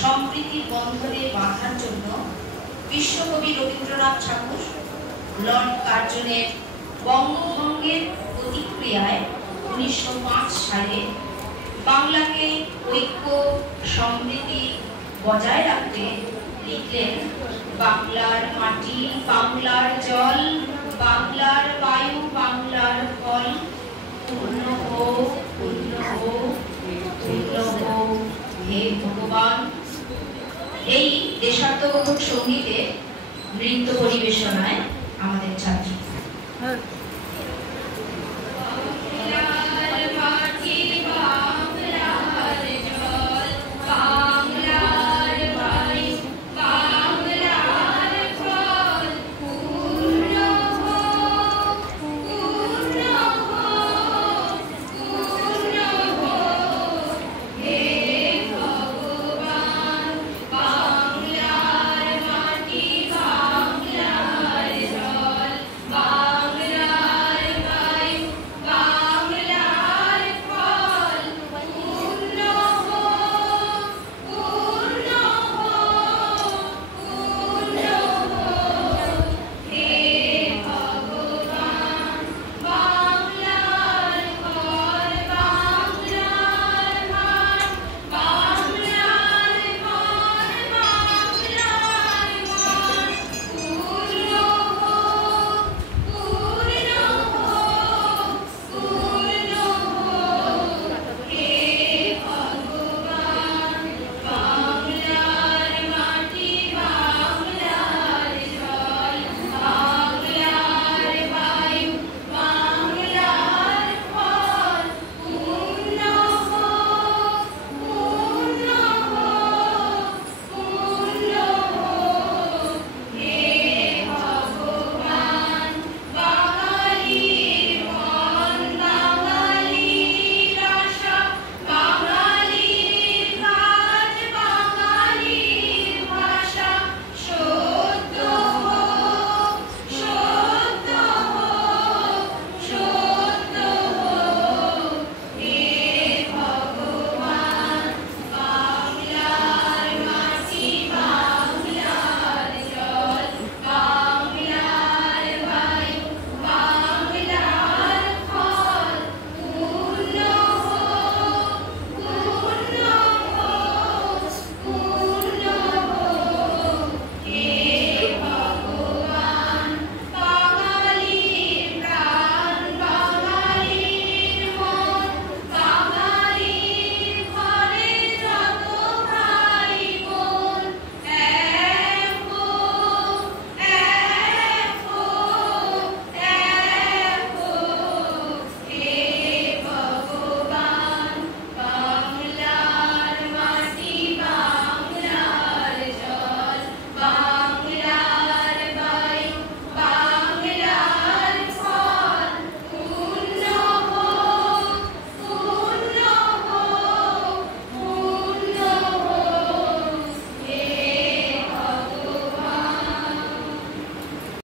সম্প্রীতির বন্ধনে বাঁধার জন্য বিশ্বকবি রবীন্দ্রনাথ ঠাকুর লর্ড কার্জনের বঙ্গভঙ্গের প্রতিক্রিয়ায় 1905 সালে বাংলাকে ঐক্য সমৃদ্ধি বজায় রাখতে লিখলেন, বাংলার মাটি, বাংলার জল, বাংলার বায়ু, বাংলার ফল, পূর্ণ হোক, পূর্ণ হোক, পূর্ণ হোক হে ভগবান। এই দেশাত্মবোধক সঙ্গীতে নৃত্য পরিবেশনায় আমাদের ছাত্র।